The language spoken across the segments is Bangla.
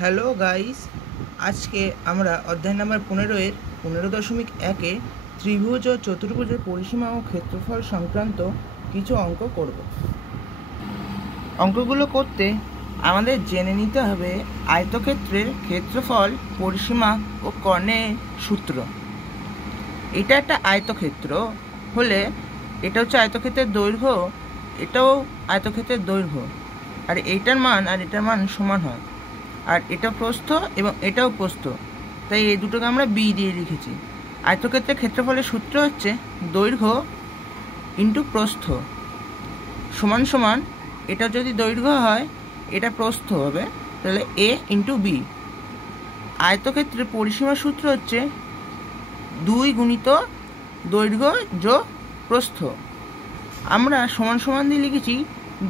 হ্যালো গাইস, আজকে আমরা অধ্যায় নাম্বার 15-এর 15.1-এ ত্রিভুজ ও চতুর্ভুজের পরিসীমা ও ক্ষেত্রফল সংক্রান্ত কিছু অঙ্ক করব। অঙ্কগুলো করতে আমাদের জেনে নিতে হবে আয়তক্ষেত্রের ক্ষেত্রফল, পরিসীমা ও কর্ণের সূত্র। এটা একটা আয়তক্ষেত্র হলে এটা হচ্ছে আয়তক্ষেত্রের দৈর্ঘ্য, এটাও আয়তক্ষেত্রের দৈর্ঘ্য, আর এটার মান সমান হয়। আর এটা প্রস্থ এবং এটাও প্রস্থ, তাই এই দুটোকে আমরা বি দিয়ে লিখেছি। আয়তক্ষেত্রের ক্ষেত্রফলের সূত্র হচ্ছে দৈর্ঘ্য ইন্টু প্রস্থ সমান সমান, এটা যদি দৈর্ঘ্য হয় এটা প্রস্থ হবে, তাহলে এ ইন্টু বি। আয়তক্ষেত্রের পরিসীমার সূত্র হচ্ছে 2 গুণিত দৈর্ঘ্য যোগ প্রস্থ। আমরা সমান সমান দিয়ে লিখেছি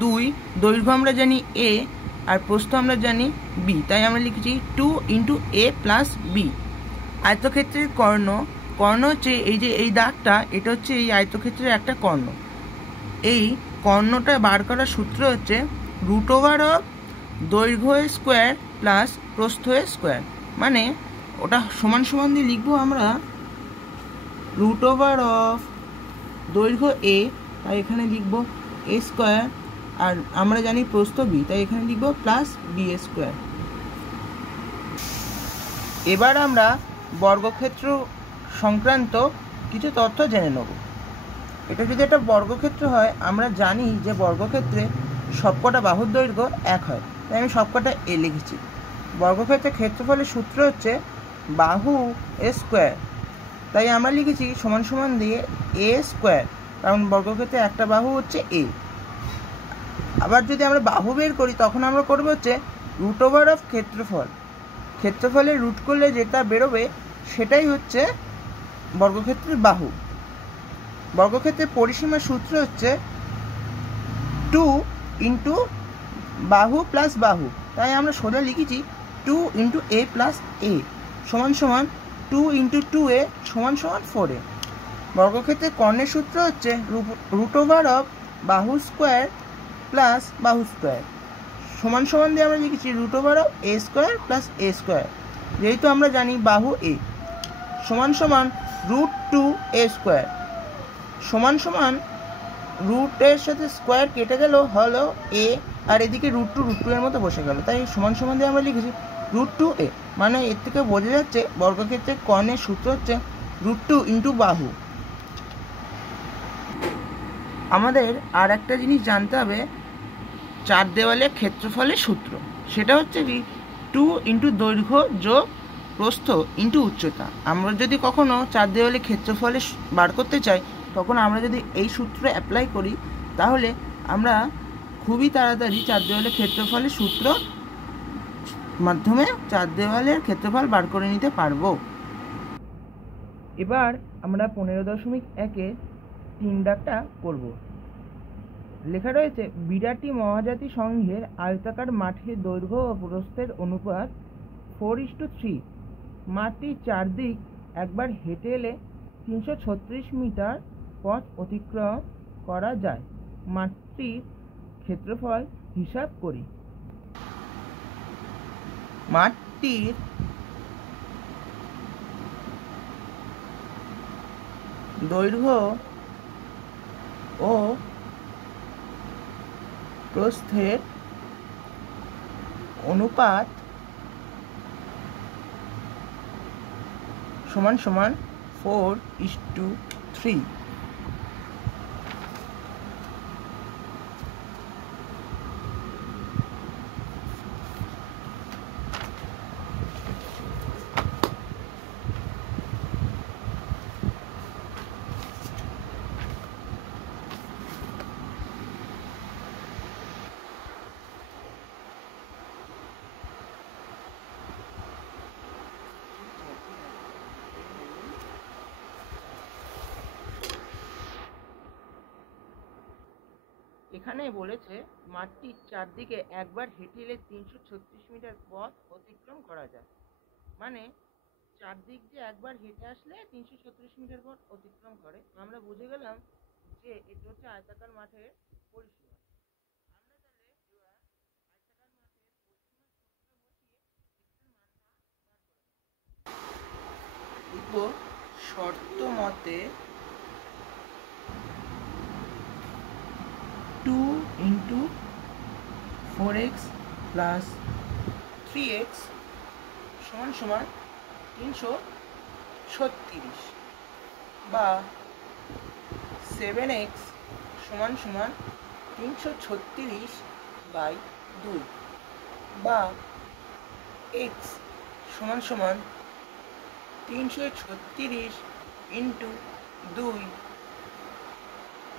2, দৈর্ঘ্য আমরা জানি এ আর প্রস্থ আমরা জানি বি, তাই আমরা লিখেছি 2 ইন্টু এ প্লাস বি। আয়তক্ষেত্রের কর্ণ হচ্ছে এই যে এই দাগটা, এটা হচ্ছে এই আয়তক্ষেত্রের একটা কর্ণ। এই কর্ণটা বার করার সূত্র হচ্ছে রুট ওভার অফ দৈর্ঘ্য স্কোয়ার প্লাস প্রস্থ স্কোয়ার। মানে ওটা সমান সমান দিয়ে লিখবো আমরা রুট ওভার অফ দৈর্ঘ্য এ, তাই এখানে লিখব এ স্কোয়ার, আর আমরা জানি প্রস্থ বি, তাই এখানে লিখব প্লাস বি স্কোয়ার। এবার আমরা বর্গক্ষেত্র সংক্রান্ত কিছু তথ্য জেনে নেব। এটা যদি একটা বর্গক্ষেত্র হয়, আমরা জানি যে বর্গক্ষেত্রে সবকটা বাহুর দৈর্ঘ্য এক হয়, তাই আমি সবকটা এ লিখেছি। বর্গক্ষেত্রের ক্ষেত্রফলের সূত্র হচ্ছে বাহু এ স্কোয়ার, তাই আমরা লিখেছি সমান সমান দিয়ে এ স্কোয়ার, কারণ বর্গক্ষেত্রে একটা বাহু হচ্ছে এ। আবার যদি আমরা বাহু বের করি তখন আমরা করবো হচ্ছে রুট ওভার অফ ক্ষেত্রফলের রুট করলে যেটা বেরোবে সেটাই হচ্ছে বর্গক্ষেত্রের বাহু। বর্গক্ষেত্রের পরিসীমার সূত্র হচ্ছে 2 ইন্টু বাহু প্লাস বাহু, তাই আমরা সোজা লিখেছি 2 ইন্টু এ প্লাস এ সমান সমান 2 ইন্টু 2a সমান সমান 4a। বর্গক্ষেত্রের কর্ণের সূত্র হচ্ছে রুট ওভার অফ বাহু স্কোয়ার প্লাস বাহু স্কোয়ার সমান সমান দিয়ে আমরা লিখেছি root over of a square plus a square, যেহেতু আমরা জানি বাহু এ সমান সমান রুট 2a স্কোয়ার সমান সমান রুটের সাথে স্কোয়ার কেটে গেল হলো এ, আর এদিকে রুট টু এর মতো বসে গেল, তাই সমান সমান দিয়ে আমরা লিখেছি রুট 2a। মানে এর থেকে বোঝা যাচ্ছে বর্গক্ষেত্রের কর্ণের সূত্র হচ্ছে রুট 2 ইন্টু বাহু। আমাদের আর একটা জিনিস জানতে হবে চার দেওয়ালের ক্ষেত্রফলের সূত্র, সেটা হচ্ছে কি 2 ইন্টু দৈর্ঘ্য যোগ প্রস্থ ইন্টু উচ্চতা। আমরা যদি কখনো চার দেওয়ালের ক্ষেত্রফলে বার করতে চাই, তখন আমরা যদি এই সূত্র অ্যাপ্লাই করি, তাহলে আমরা খুবই তাড়াতাড়ি চার দেওয়ালের ক্ষেত্রফলের সূত্র মাধ্যমে চার দেওয়ালের ক্ষেত্রফল বার করে নিতে পারবো। এবার আমরা 15.1-এ 3 দাগটা করব। লেখা রয়েছে বিরাটি মহাজাতি সংঘের আয়তাকার মাঠের দৈর্ঘ্য ও প্রস্থের অনুপাত 4:3। মাঠটির চারদিক একবার হেঁটে এলে 336 মিটার পথ অতিক্রম করা যায়। মাঠটির ক্ষেত্রফল হিসাব করি। মাঠটির দৈর্ঘ্য ও প্রস্থের অনুপাত সমান সমান 4:3। এখানে বলেছে মাঠটির চারদিকে একবার হেঁটে এলে 336 মিটার পথ অতিক্রম করা যায়। মানে চারদিক দিয়ে একবার হেঁটে আসলে 336 মিটার পথ অতিক্রম করে। আমরা বুঝে গেলাম যে এটা হচ্ছে আয়তাকার মাঠের পরিসীমা। আমরা তাহলে এবার আয়তাকার মাঠের পরিসীমার সূত্র বসিয়ে শর্ত মতে 2 × 4x + 3x = 336 বা 7x = 336/2 বা x = 336 × 2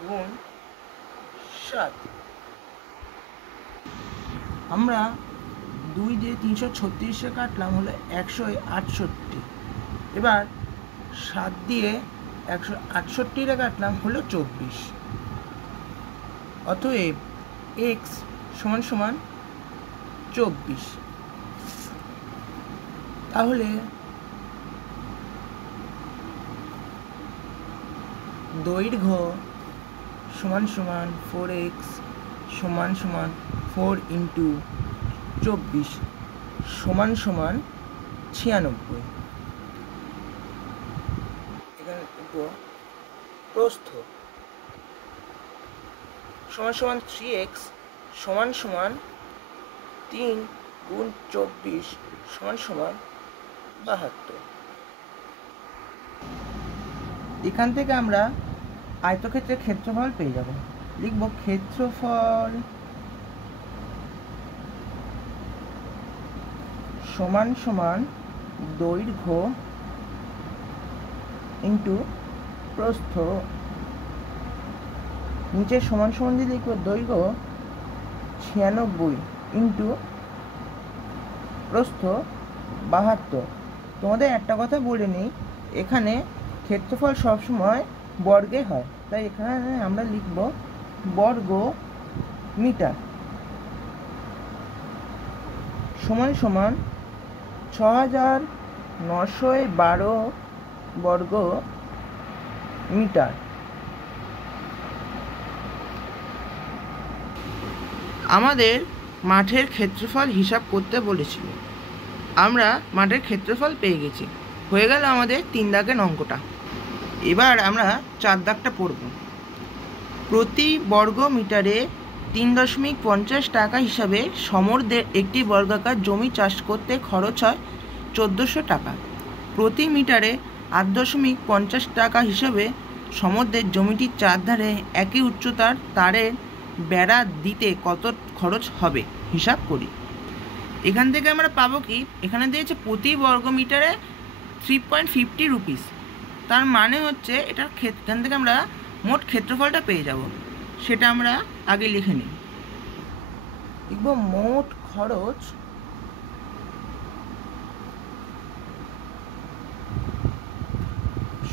× 7। আমরা 2 দিয়ে 336 কাটলাম হলো 168। এবার 7 দিয়ে 168 কাটলাম হলো 24। অতএব x = 24। তাহলে দৈর্ঘ্য = 4x = 4 × 24 = 96। এখানে প্রস্থ = 3x = 3 × 24 = 72। এখান থেকে আমরা আয়তক্ষেত্রের ক্ষেত্রফল পেয়ে যাব। লিখব ক্ষেত্রফল = দৈর্ঘ্য × প্রস্থ। নিচে সমান সমান দিয়ে লিখব দৈর্ঘ্য 96 × প্রস্থ 72। তোমাদের একটা কথা বলে নিই, এখানে ক্ষেত্রফল সবসময় বর্গে হয়, তাই এখানে আমরা লিখব বর্গ মিটার = 6912 বর্গ মিটার। আমাদের মাঠের ক্ষেত্রফল হিসাব করতে বলেছিল, আমরা মাঠের ক্ষেত্রফল পেয়ে গেছি। হয়ে গেল আমাদের 3 দাগের অঙ্কটা। এবার আমরা 4 দাগটা পড়ব। প্রতি বর্গ মিটারে 3.50 টাকা হিসাবে সমরদের একটি বর্গাকার জমি চাষ করতে খরচ হয় 1400 টাকা। প্রতি মিটারে 8.50 টাকা হিসাবে সমরদের জমিটির চারধারে একই উচ্চতার তারের বেড়া দিতে কত খরচ হবে হিসাব করি। এখান থেকে আমরা পাবো কি, এখানে দিয়েছে প্রতি বর্গ মিটারে 3.50 রুপিস, তার মানে হচ্ছে এটার এখান থেকে আমরা মোট ক্ষেত্রফলটা পেয়ে যাব। সেটা আমরা আগে লিখে নিই। লিখব মোট খরচ =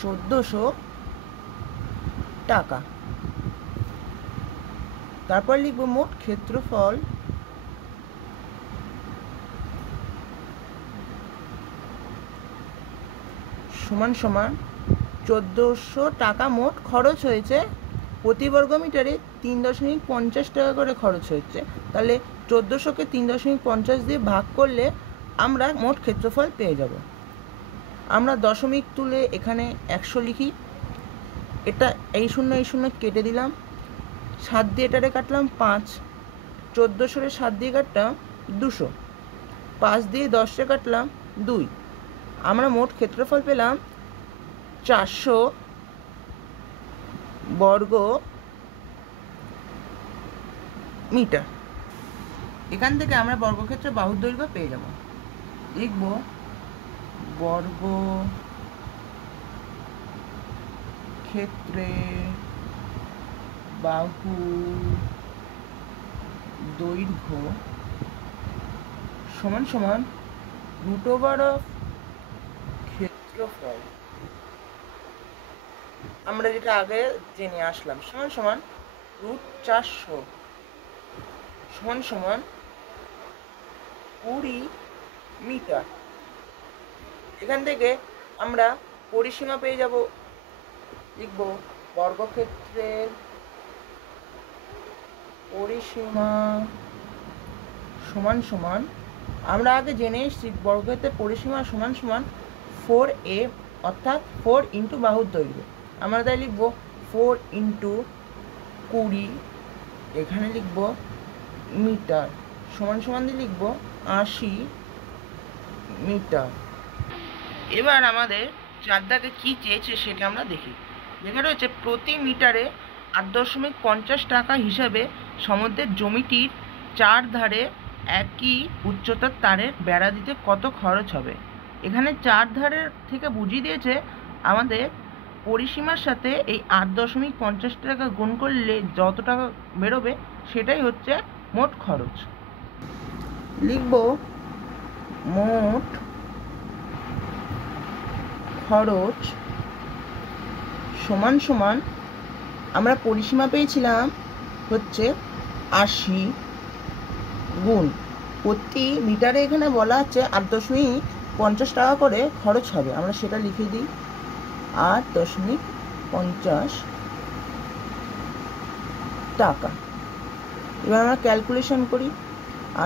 1400 টাকা। তারপর লিখব মোট ক্ষেত্রফল = 1400 টাকা মোট খরচ হয়েছে। প্রতি বর্গ মিটারে 3.50 টাকা করে খরচ হচ্ছে, তাহলে 1400কে 3.50 দিয়ে ভাগ করলে আমরা মোট ক্ষেত্রফল পেয়ে যাব। আমরা দশমিক তুলে এখানে 100 লিখি। এটা এই শূন্য কেটে দিলাম। 7 দিয়ে এটারে কাটলাম 5, 1400 7 দিয়ে কাটলাম 200, 5 দিয়ে 10 কাটলাম 2। আমরা মোট ক্ষেত্রফল পেলাম 400 বর্গ মিটার। এখান থেকে আমরা বর্গক্ষেত্রে বাহুর দৈর্ঘ্য পেয়ে যাব। লিখব বর্গ ক্ষেত্রে বাহু দৈর্ঘ্য = √/, ক্ষেত্রফল আমরা যেটা আগে জেনে আসলাম = √400 = 20 মিটার। এখান থেকে আমরা পরিসীমা পেয়ে যাব। লিখব বর্গক্ষেত্রের পরিসীমা = আমরা আগে জেনে এসেছি বর্গক্ষেত্রের পরিসীমা = 4a অর্থাৎ 4 ইন্টু বাহুর দৈর্ঘ্য। আমরা তাই লিখব 4 ইন্টু 20, এখানে লিখব মিটার, সমান সমান দিয়ে লিখব 80 মিটার। এবার আমাদের চার দাগে কী চেয়েছে সেটা আমরা দেখি। লেখা রয়েছে প্রতি মিটারে 8.50 টাকা হিসাবে সমুদ্রের জমিটির চার ধারে একই উচ্চতার তারের বেড়া দিতে কত খরচ হবে। এখানে চার ধারের থেকে বুঝিয়ে দিয়েছে আমাদের পরিসীমার সাথে এই 8.50 টাকা গুণ করলে যত টাকা বেরোবে সেটাই হচ্ছে মোট খরচ। লিখব মোট খরচ সমান সমান, আমরা পরিসীমা পেয়েছিলাম হচ্ছে 80 গুণ প্রতি মিটারে, এখানে বলা হচ্ছে 8.50 টাকা করে খরচ হবে, আমরা সেটা লিখে দিই 8.50 টাকা। এবার আমরা ক্যালকুলেশন করি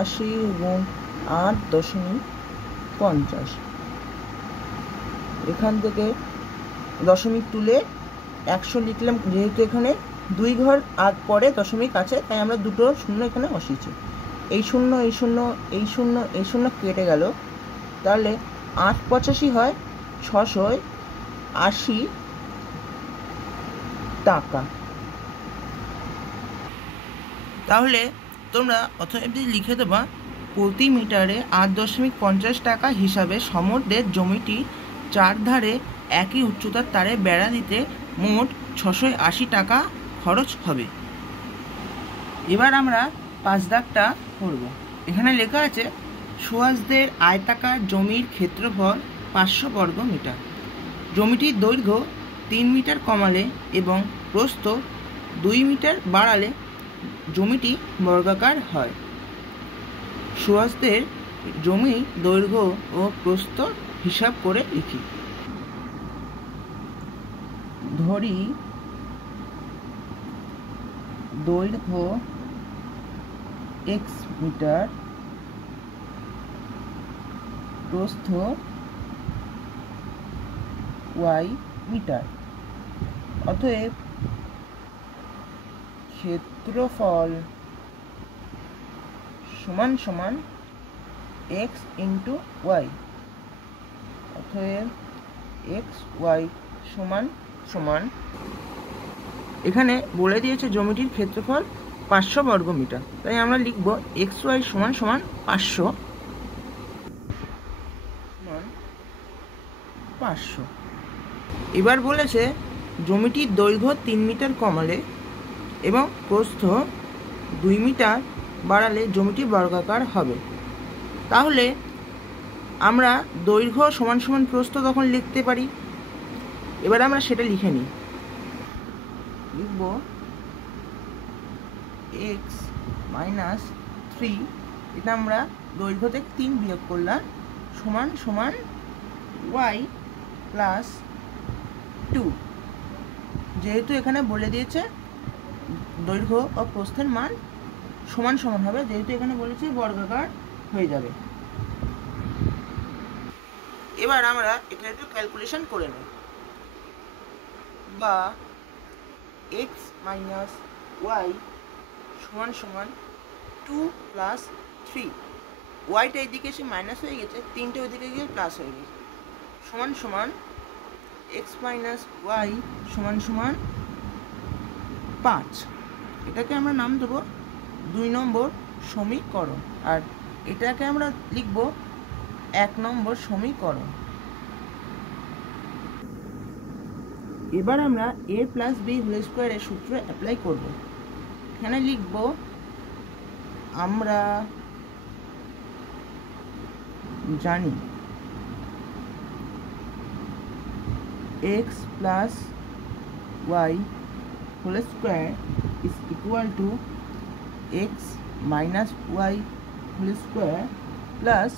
80 গুণ 8.50, এখান থেকে দশমিক তুলে 100 লিখলাম, যেহেতু এখানে 2 ঘর আগ পরে দশমিক আছে তাই আমরা দুটো শূন্য এখানে বসিয়েছি। এই শূন্য এই শূন্য এই শূন্য এই শূন্য কেটে গেল, তাহলে 8×85 হয় 680 টাকা। তাহলে তোমরা অতএব লিখে দেবা প্রতি মিটারে 8.50 টাকা হিসাবে সমুদ্রের জমিটি চার ধারে একই উচ্চতার তারে বেড়া দিতে মোট 680 টাকা খরচ হবে। এবার আমরা 5 দাগটা করব। এখানে লেখা আছে সুহাসদের আয়তাকার জমির ক্ষেত্রফল 500 বর্গ মিটার। জমিটির দৈর্ঘ্য 3 মিটার কমালে এবং প্রস্থ 2 মিটার বাড়ালে জমিটি বর্গাকার হয়। সুহাসদের জমি দৈর্ঘ্য ও প্রস্থ হিসাব করে লিখি। ধরি দৈর্ঘ্য x মিটার, প্রস্থ y মিটার। অতএব ক্ষেত্রফল সমান সমান x ইন্টু y। অতএব x y সমান সমান, এখানে বলে দিয়েছে জমিটির ক্ষেত্রফল 500 বর্গ মিটার, তাই আমরা লিখব xy সমান সমান 500। এবার বলেছে জমিটির দৈর্ঘ্য 3 মিটার কমালে এবং প্রস্থ 2 মিটার বাড়ালে জমিটি বর্গাকার হবে। তাহলে আমরা দৈর্ঘ্য সমান সমান প্রস্থ তখন লিখতে পারি। এবার আমরা সেটা লিখে নিই। লিখব x - 3, এটা আমরা দৈর্ঘ্য থেকে 3 বিয়োগ করলাম, সমান সমান y প্লাস 2। যেহেতু এখানে বলে দিয়েছে দৈর্ঘ্য ও প্রস্থের মান সমান সমান হবে, যেহেতু এখানে বলেছে বর্গাকার হয়ে যাবে। এবার আমরা এটা একটু ক্যালকুলেশন করে নেব, বা x - y সমান সমান 2 + 3, ওয়াইটা এদিকে এসে মাইনাস হয়ে গেছে, 3টে ওইদিকে গিয়ে প্লাস হয়ে গেছে, সমান সমান x - y সমান সমান 5। এটাকে আমরা নাম দেবো 2 নম্বর সমীকরণ, আর এটাকে আমরা লিখব 1 নম্বর সমীকরণ। এবার আমরা a + b হোল স্কোয়ারের সূত্র অ্যাপ্লাই করব। এখানে লিখব আমরা জানি x + y whole square is equal to x - y whole square plus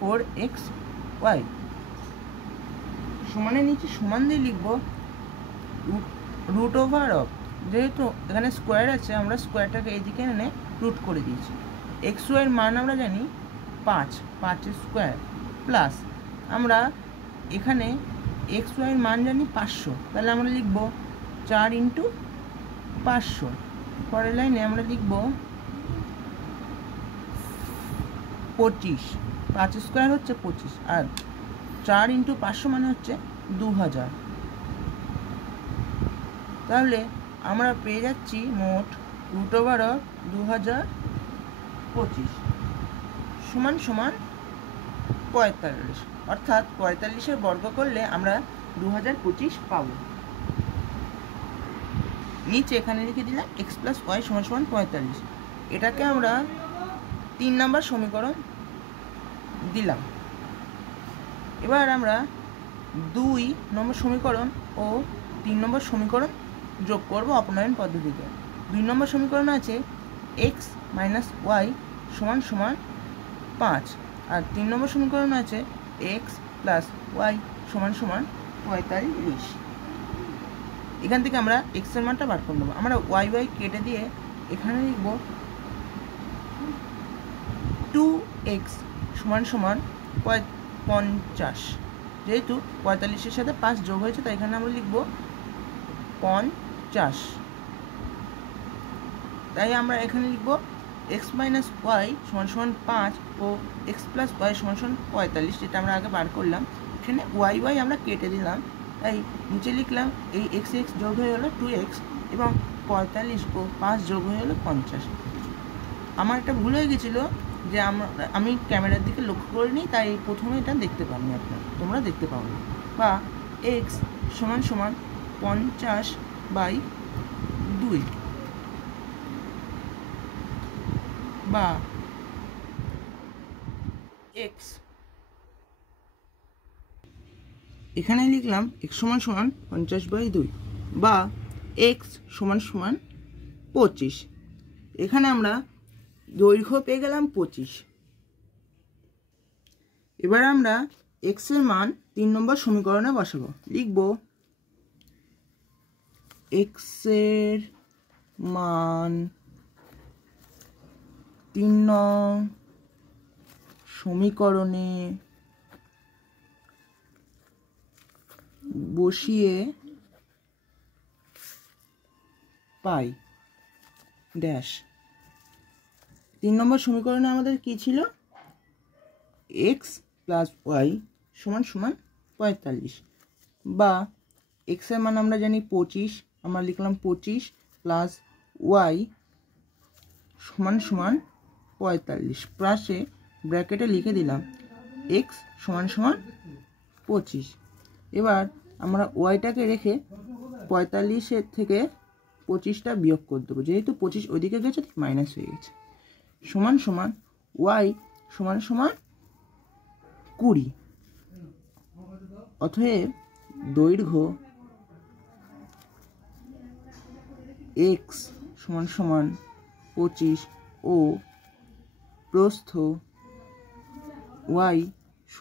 4xy। সমানের নিচে সমান দিয়ে লিখব রুট ওভার অফ, যেহেতু এখানে স্কোয়ার আছে আমরা স্কোয়ারটাকে এইদিকে এনে রুট করে দিয়েছি। xy এর মান আমরা জানি 5 স্কোয়ার, প্লাস আমরা এখানে এক্স ওয়াইয়ের মান জানি 500, তাহলে আমরা লিখব 4 × 500। পরের লাইনে আমরা লিখব 25, 5 স্কোয়ার হচ্ছে 25, আর 4 × 500 মানে হচ্ছে 2000। তাহলে আমরা পেয়ে যাচ্ছি মোট √2025 সমান সমান 45, অর্থাৎ 45-এর বর্গ করলে আমরা 2025 পাব। নিচে এখানে লিখে দিলাম x + y = 45। এটাকে আমরা 3 নম্বর সমীকরণ দিলাম। এবার আমরা 2 নম্বর সমীকরণ ও 3 নম্বর সমীকরণ যোগ করব অপনয়ন পদ্ধতিতে। 2 নম্বর সমীকরণ আছে x - y = 5, আর 3 নম্বর সমীকরণ আছে x + y = 45। এখান থেকে আমরা x এর মানটা বার করে নেব। আমরা y কেটে দিয়ে এখানে লিখব 2x = 50। যেহেতু 45-এর সাথে 5 যোগ হয়েছে, তাই এখানে আমরা লিখব 50। তাই আমরা এখানে লিখব x - y = 5 ও x + y = 45, যেটা আমরা আগে বার করলাম। এখানে y আমরা কেটে দিলাম, তাই নিচে লিখলাম এই x যোগ হয়ে হলো 2x এবং 45 ও 5 যোগ হয়ে হলো 50। আমার একটা ভুল হয়ে গেছিলো যে আমি ক্যামেরার দিকে লক্ষ্য করিনি, তাই প্রথমে এটা দেখতে পাইনি, তোমরা দেখতে পাবে। বা x = 50/2, বা x এখানে লিখলাম x = 50/2, বা x = 25। এখানে আমরা দৈর্ঘ্য পেয়ে গেলাম 25। এবার আমরা x এর মান 3 নম্বর সমীকরণে বসাবো। লিখব x এর মান 3 নং সমীকরণে বসিয়ে পাই ড্যাশ। 3 নম্বর সমীকরণে আমাদের কি ছিল? x + y = 45, বা x এর মান আমরা জানি 25, আমরা লিখলাম 25 + y = 45, পাশে ব্র্যাকেটে লিখে দিলাম x = 25। এবার আমরা ওয়াইটাকে রেখে 45-এর থেকে 25টা বিয়োগ করে দেবো, যেহেতু 25 ওইদিকে গেছে তাই মাইনাস হয়ে গেছে। সমান সমান y = 20। অতএব দৈর্ঘ্য x = 25 ও প্রস্থ y =